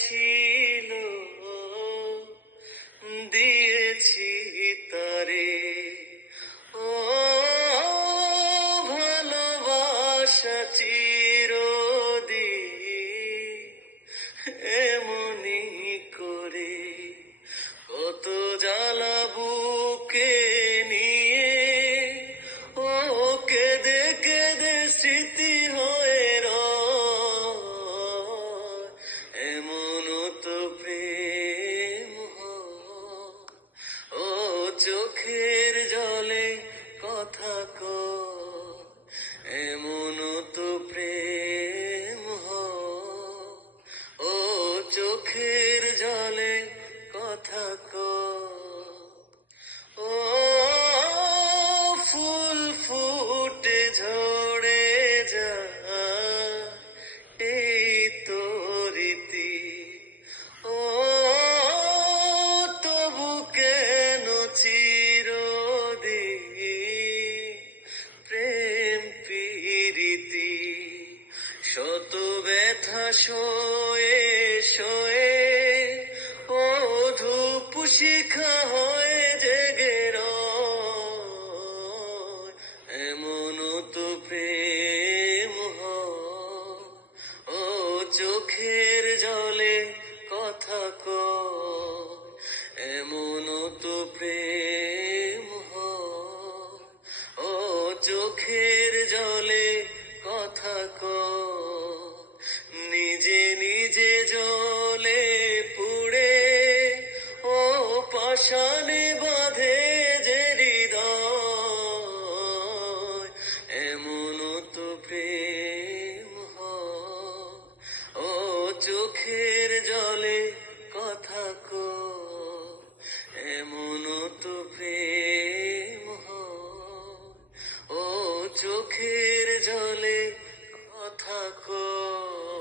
ছিল দিয়েছি তারে। ও ভালোবাসা চিরদিন এমনি করে কত জ্বালা বুকে নিয়ে ও কেঁদে কেঁদে স্মৃতি হয়ে রয়। এমন তো প্রেম হয়, ও চোখের জলে কথা কয়। এমন তো প্রেম হয়, ও চোখের জলে কথা কয়। ও ফুল ফুটে ঝরে যায় এই তো রীতি। ও তবু কেন চিরদিন প্রেম প্রীতি। শত ব্যথা সয়ে সয়ে ও ধূপ শিখা হয়ে জেগে রয়। এমন তো প্রেম হয়, ও চোখের জলে কথা কয়। এমন তো প্রেম হয়, ও চোখের জলে কথা কয়। নিজে নিজে জ্বলে পুড়ে ও পাষাণে বাঁধে যে হৃদয়। এমন তো প্রেম হয়, ও চোখের জলে কথা কয়। এমন তো প্রেম হয়, ও চোখের জলে কথা কয়।